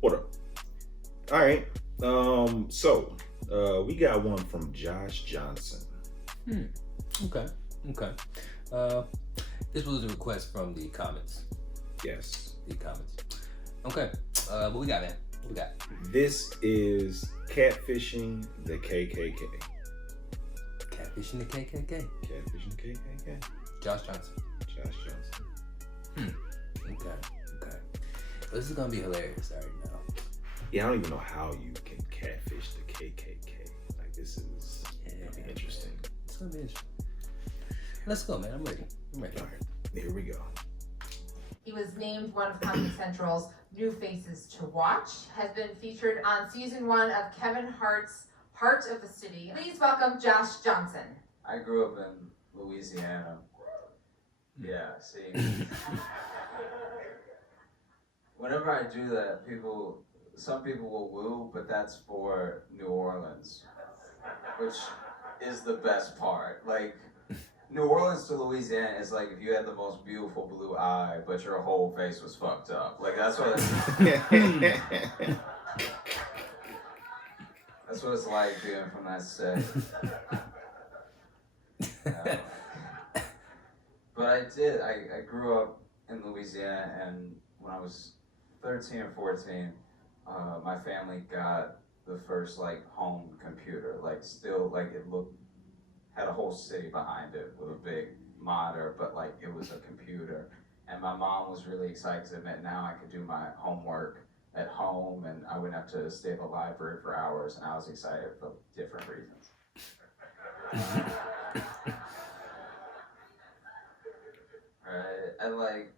What up? All right. We got one from Josh Johnson. Hmm. Okay. Okay. Uh, this was a request from the comments. Yes. The comments. Okay. What we got, man? What we got? This is Catfishing the KKK. Catfishing the KKK. Catfishing the KKK. Josh Johnson. Josh Johnson. Okay. Okay. This is gonna be hilarious. I already know. Yeah, I don't even know how you can catfish the KKK. Like, this is gonna be interesting. It's gonna be interesting. Let's go, man. I'm ready. All right, here we go. He was named one of Comedy Central's new faces to watch, has been featured on season 1 of Kevin Hart's Heart of the City. Please welcome Josh Johnson. I grew up in Louisiana. Yeah, see. Whenever I do that, some people will woo, but that's for New Orleans, which is the best part. Like, New Orleans to Louisiana is like if you had the most beautiful blue eye, but your whole face was fucked up. Like, that's what it's like being from that state. But I grew up in Louisiana, and when I was 13 or 14, my family got the first like home computer, like still like had a whole city behind it with a big monitor, but like it was a computer. And my mom was really excited because it meant now I could do my homework at home and I wouldn't have to stay at the library for hours, and I was excited for different reasons. Right, and like,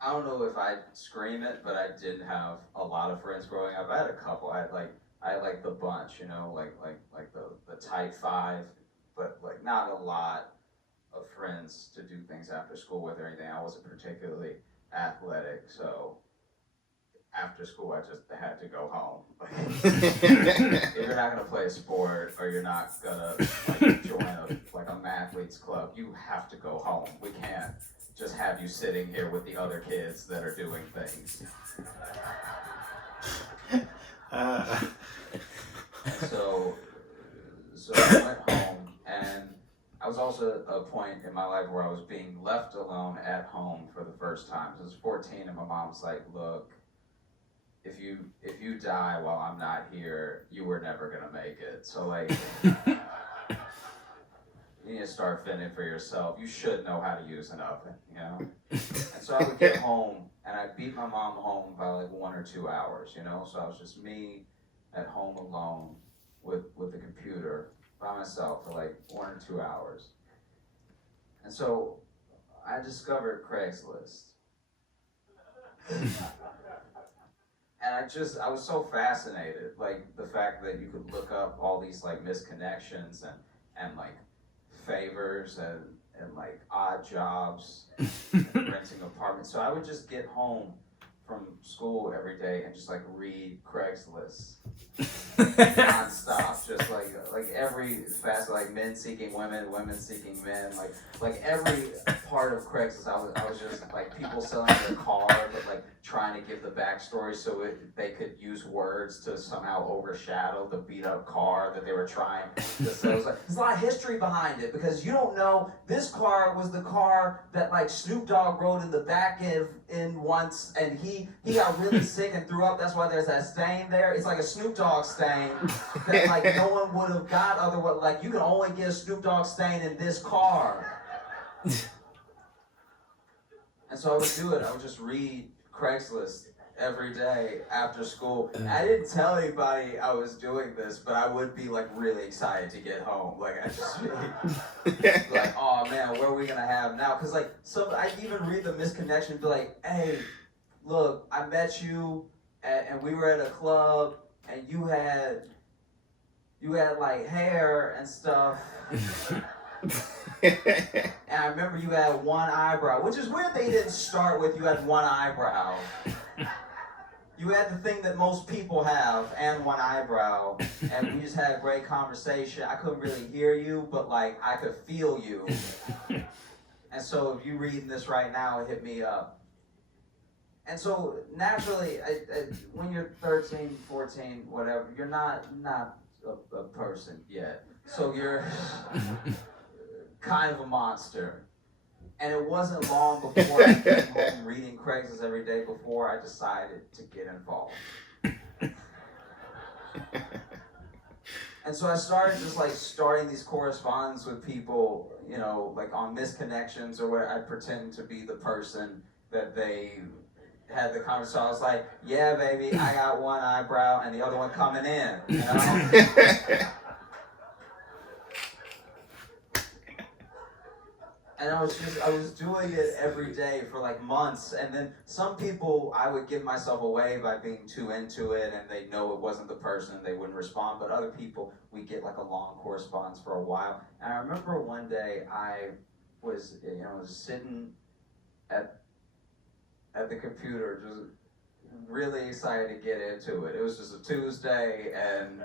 I don't know if I'd scream it, but I did have a lot of friends growing up. I had a couple. I had like the bunch, you know, like the type 5, but like not a lot of friends to do things after school with or anything. I wasn't particularly athletic, so after school I just had to go home. If you're not gonna play a sport or you're not gonna like join a mathletes club, you have to go home. We can't just have you sitting here with the other kids that are doing things. So I went home, and I was also at a point in my life where I was being left alone at home for the first time. I was 14, and my mom's like, "Look, if you die while I'm not here, you were never gonna make it. So like, you need to start fending for yourself. You should know how to use an oven, you know." And so I would get home, and I beat my mom home by like 1 or 2 hours, you know. So I was just me at home alone with the computer by myself for like 1 or 2 hours. And so I discovered Craigslist. And I was so fascinated, like the fact that you could look up all these like misconnections and like favors and like odd jobs and renting apartments. So I would just get home from school every day and just like read Craigslist nonstop, just like every fast, like men seeking women, women seeking men, like every part of Craigslist. I was just like people selling their car, but like trying to give the backstory so they could use words to somehow overshadow the beat up car that they were trying to sell. It was like, there's a lot of history behind it because you don't know this car was the car that like Snoop Dogg rode in the back in once, and he got really sick and threw up. That's why there's that stain there. It's like a Snoop Dogg stain that like no one would have got otherwise. Like you can only get a Snoop Dogg stain in this car. And so I would do it. I would just read Craigslist every day after school. I didn't tell anybody I was doing this, but I would be like really excited to get home. Like I just like, oh man, what are we gonna have now? Cause like I even read the misconnection and be like, hey, look, I met you and we were at a club and you had like hair and stuff. And I remember you had one eyebrow, which is weird they didn't start with you had one eyebrow. You had the thing that most people have and one eyebrow, and we just had a great conversation. I couldn't really hear you, but like I could feel you. And so if you reading this right now, hit me up. And so naturally, when you're 13, 14, whatever, you're not a person yet. So you're kind of a monster. And it wasn't long before I came home reading Craigslist every day before I decided to get involved. And so I started just like starting these correspondence with people, you know, like on misconnections or where I pretend to be the person that they had the conversation. I was like, yeah, baby, I got one eyebrow and the other one coming in, you know? And I was doing it every day for like months. And then some people, I would give myself away by being too into it and they know it wasn't the person, they wouldn't respond. But other people, we get like a long correspondence for a while. And I remember one day I was, you know, sitting at the computer, just really excited to get into it. It was just a Tuesday and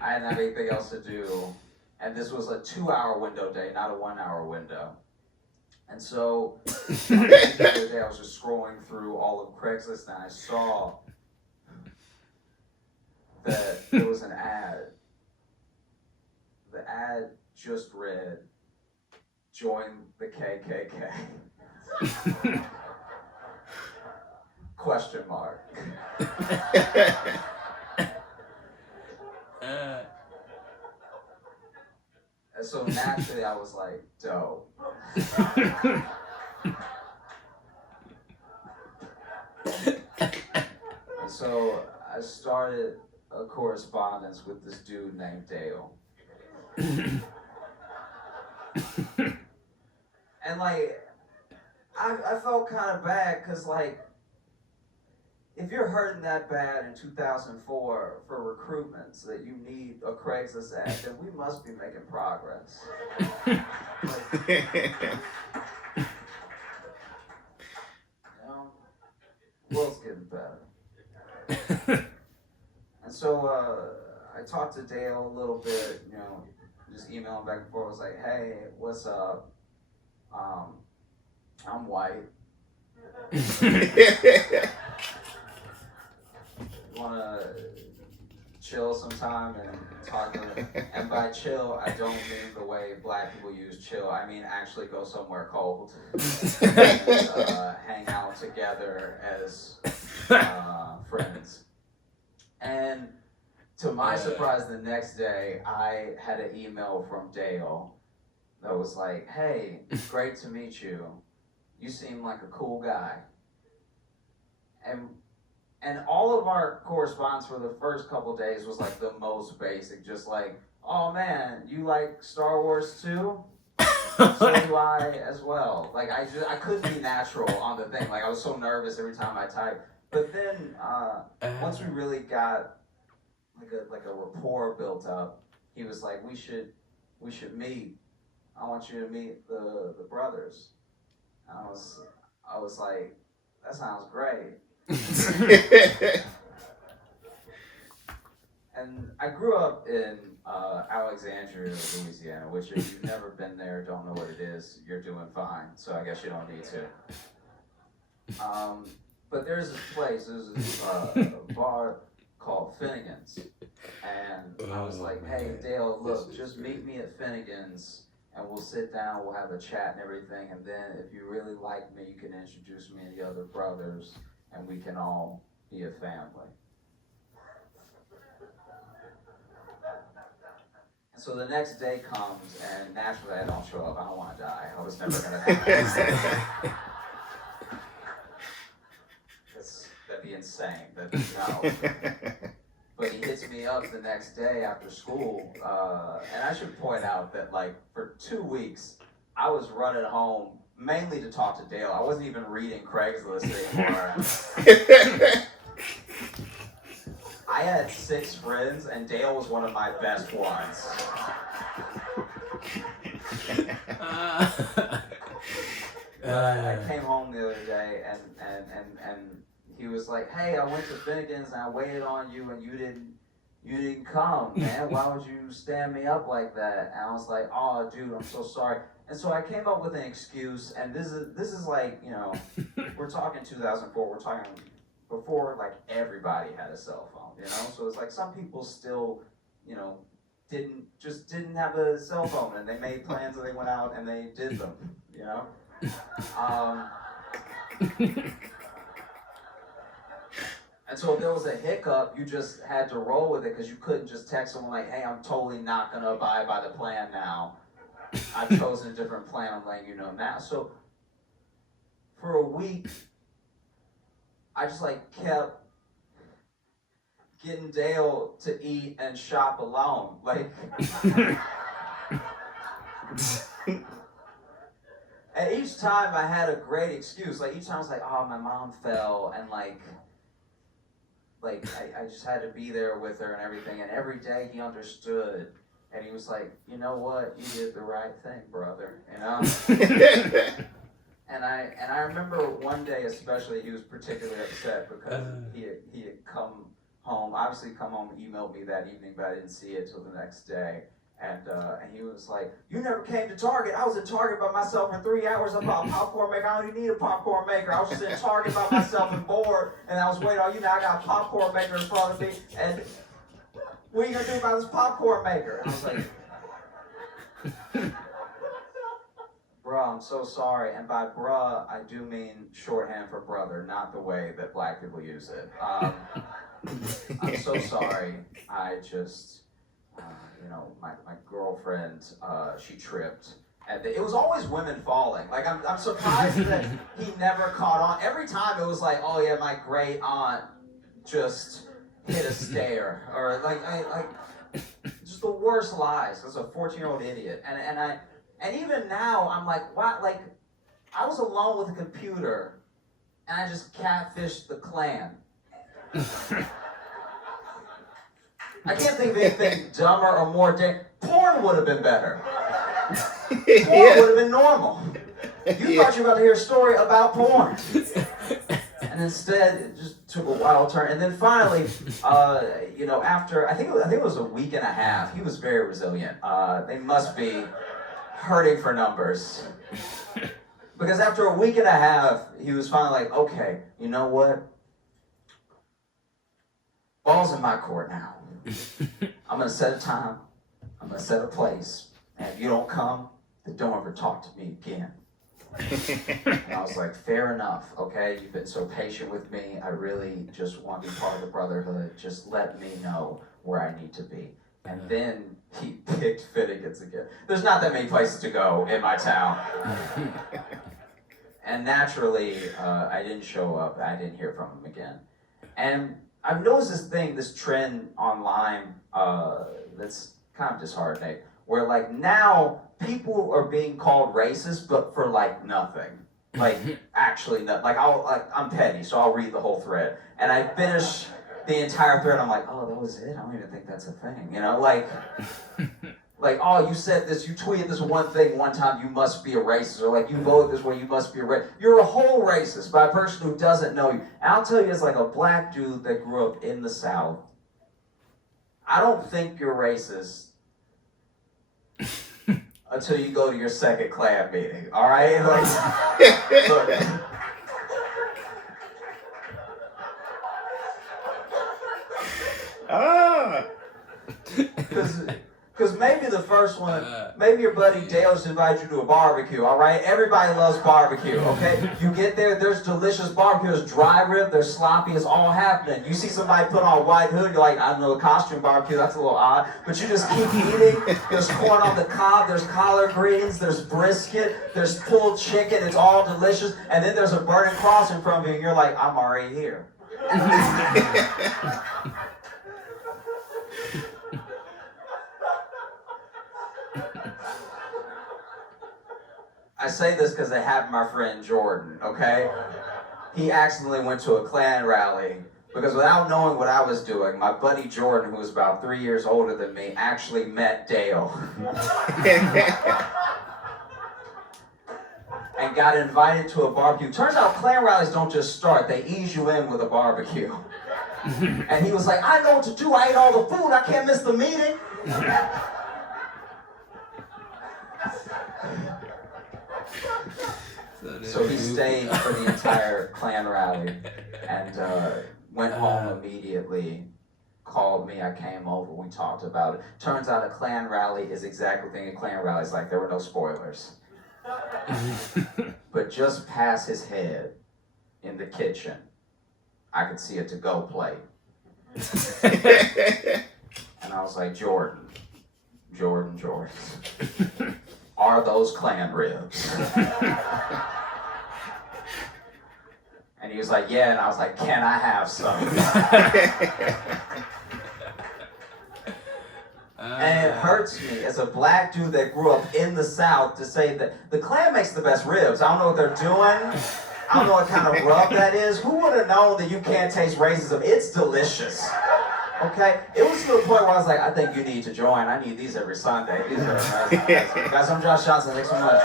I didn't have anything else to do. And this was a 2-hour window day, not a 1-hour window. And so the other day I was just scrolling through all of Craigslist and I saw that there was an ad. The ad just read, "Join the KKK." Question mark. And so naturally I was like, dope. And so I started a correspondence with this dude named Dale. And like, I felt kind of bad because like, if you're hurting that bad in 2004 for recruitment so that you need a Craigslist ad, then we must be making progress. You know, world's getting better. And so I talked to Dale a little bit, you know, just emailing back and forth. I was like, hey, what's up? I'm white. Want to chill sometime and talk to them. And by chill, I don't mean the way black people use chill. I mean actually go somewhere cold and hang out together as friends. And to my surprise, the next day, I had an email from Dale that was like, hey, great to meet you. You seem like a cool guy. And all of our correspondence for the first couple days was like the most basic, just like, oh man, you like Star Wars too? So do I as well. Like I couldn't be natural on the thing. Like I was so nervous every time I typed. But then once we really got like a rapport built up, he was like, we should meet. I want you to meet the brothers. And I was like, that sounds great. And I grew up in Alexandria, Louisiana, which if you've never been there, don't know what it is, you're doing fine. So I guess you don't need to. But there's this bar called Finnegan's. And I was like, hey, Dale, look, just meet me at Finnegan's and we'll sit down, we'll have a chat and everything. And then if you really like me, you can introduce me to the other brothers and we can all be a family. And so the next day comes, and naturally I don't show up. I don't want to die. I was never going to die. That'd be insane. No. But he hits me up the next day after school. And I should point out that like for 2 weeks, I was running home mainly to talk to Dale. I wasn't even reading Craigslist anymore. I had 6 friends, and Dale was one of my best ones. I came home the other day, and he was like, "Hey, I went to Finnegan's and I waited on you, and you didn't come, man. Why would you stand me up like that?" And I was like, "Oh, dude, I'm so sorry." And so I came up with an excuse, and this is like, you know, we're talking 2004. We're talking before like everybody had a cell phone, you know. So it's like some people still, you know, didn't have a cell phone, and they made plans and they went out and they did them, you know. And so if there was a hiccup, you just had to roll with it because you couldn't just text someone like, hey, I'm totally not going to abide by the plan now. I've chosen a different plan. I'm letting you know now. So for a week, I just like kept getting Dale to eat and shop alone. Like, and each time I had a great excuse. Like each time I was like, oh, my mom fell, and like I just had to be there with her and everything. And every day he understood, and he was like, you know what, you did the right thing, brother. You know. And I remember one day especially he was particularly upset because he had come home, obviously come home, emailed me that evening, but I didn't see it till the next day. And he was like, you never came to Target. I was in Target by myself for 3 hours. I bought a popcorn maker. I don't even need a popcorn maker. I was just in Target by myself and bored, and I was waiting on you. Now I got a popcorn maker in front of me, and what are you going to do about this popcorn maker? And I was like, bruh, I'm so sorry. And by bruh, I do mean shorthand for brother, not the way that black people use it. I'm so sorry. I just, you know, my girlfriend, she tripped. And it was always women falling. Like, I'm surprised that he never caught on. Every time it was like, oh yeah, my great aunt just hit a stair. Or like just the worst lies. That's a 14-year-old idiot. And even now, I'm like, what? Like, I was alone with a computer, and I just catfished the Klan. I can't think of anything dumber or more porn would have been better. Porn would have been normal. You thought you were about to hear a story about porn. And instead, it just took a wild turn. And then finally, you know, after, I think it was a week and a half, he was very resilient. They must be hurting for numbers. Because after a week and a half, he was finally like, okay, you know what? Ball's in my court now. I'm going to set a time. I'm going to set a place. And if you don't come, then don't ever talk to me again. And I was like, fair enough, okay? You've been so patient with me. I really just want to be part of the brotherhood. Just let me know where I need to be. And then he picked Finnegan's again. There's not that many places to go in my town. And naturally, I didn't show up. I didn't hear from him again. And I've noticed this trend online that's kind of disheartening, where like now people are being called racist, but for like nothing. Like actually nothing. Like I'm petty, so I'll read the whole thread. And I finish the entire thread, I'm like, oh, that was it? I don't even think that's a thing, you know? Like, oh, you said this, you tweeted this one thing one time, you must be a racist, or like, you voted this way, you must be a racist. You're a whole racist by a person who doesn't know you. And I'll tell you, as like a black dude that grew up in the South, I don't think you're racist until you go to your second Klan meeting, all right? Like, look. Because maybe the first one, maybe your buddy Dale just invited you to a barbecue, all right? Everybody loves barbecue, okay? You get there, there's delicious barbecue, there's dry rib, there's sloppy, it's all happening. You see somebody put on a white hood, you're like, I don't know, a costume barbecue, that's a little odd. But you just keep eating. There's corn on the cob, there's collard greens, there's brisket, there's pulled chicken, it's all delicious. And then there's a burning cross in front of you, and you're like, I'm already here. I say this because it happened to my friend Jordan, okay? He accidentally went to a Klan rally because without knowing what I was doing, my buddy Jordan, who was about 3 years older than me, actually met Dale. And got invited to a barbecue. Turns out Klan rallies don't just start, they ease you in with a barbecue. And he was like, I know what to do, I ate all the food, I can't miss the meeting. So he stayed for the entire Klan rally and went home immediately. Called me, I came over, we talked about it. Turns out a Klan rally is exactly what a Klan rally is like. There were no spoilers. But just past his head in the kitchen, I could see a to-go plate. And I was like, Jordan, are those Klan ribs? And he was like, yeah, and I was like, can I have some? And it hurts me as a black dude that grew up in the South to say that the Klan makes the best ribs. I don't know what they're doing. I don't know what kind of rub that is. Who would have known that you can't taste racism? It's delicious. Okay? It was to the point where I was like, I think you need to join. I need these every Sunday. These are amazing. Guys, I'm Josh Johnson. Thanks so much.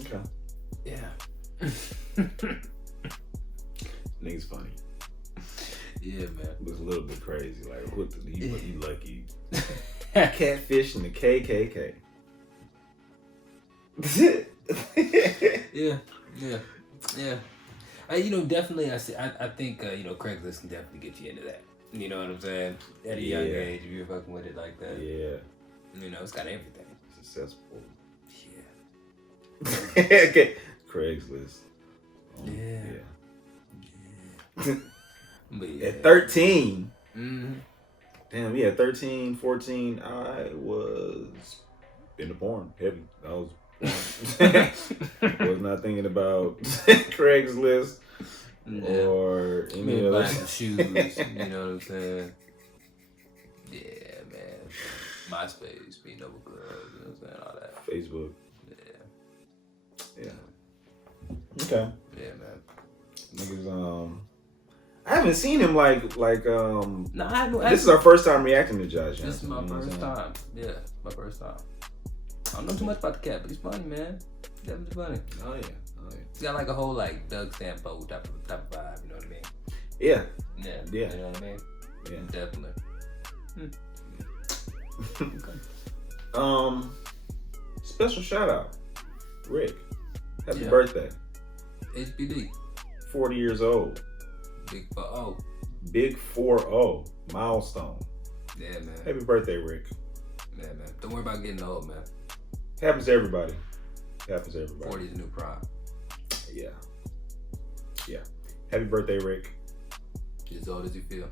Okay. Yeah. Nigga's funny. Yeah, man. Looks a little bit crazy. Like, what the, you lucky. Catfishing the KKK. Yeah. Definitely. I think Craigslist can definitely get you into that. You know what I'm saying? At a young age, if you're fucking with it like that. Yeah. It's got everything. Successful. Yeah. Okay. Craigslist. Yeah. But yeah. At 13. Mm-hmm. Damn, yeah, 13, 14, I was into porn, heavy. I was not thinking about Craigslist or any other. Buying some shoes, you know what I'm saying? Yeah, man. MySpace, being over girls, you know what I'm saying? All that. Facebook. Yeah. Okay. Yeah, man. Niggas, I haven't seen him like No, I haven't. this is our first time reacting to Josh. This is my first time. Yeah, my first time. I don't know too much about the cat, but he's funny, man. Definitely funny. Oh yeah. He's got like a whole like Doug Sampo type of vibe, you know what I mean? Yeah. Yeah. Yeah. You know what I mean? Yeah. Definitely. Special shout out, Rick. Happy Yeah. birthday. HBD. 40 years old. Big 4-0. Big 4-0 milestone. Yeah, man. Happy birthday, Rick. Yeah, man. Don't worry about getting old, man. Happens to everybody. Happens to everybody. 40 is the new prime. Yeah. Happy birthday, Rick. As old as you feel.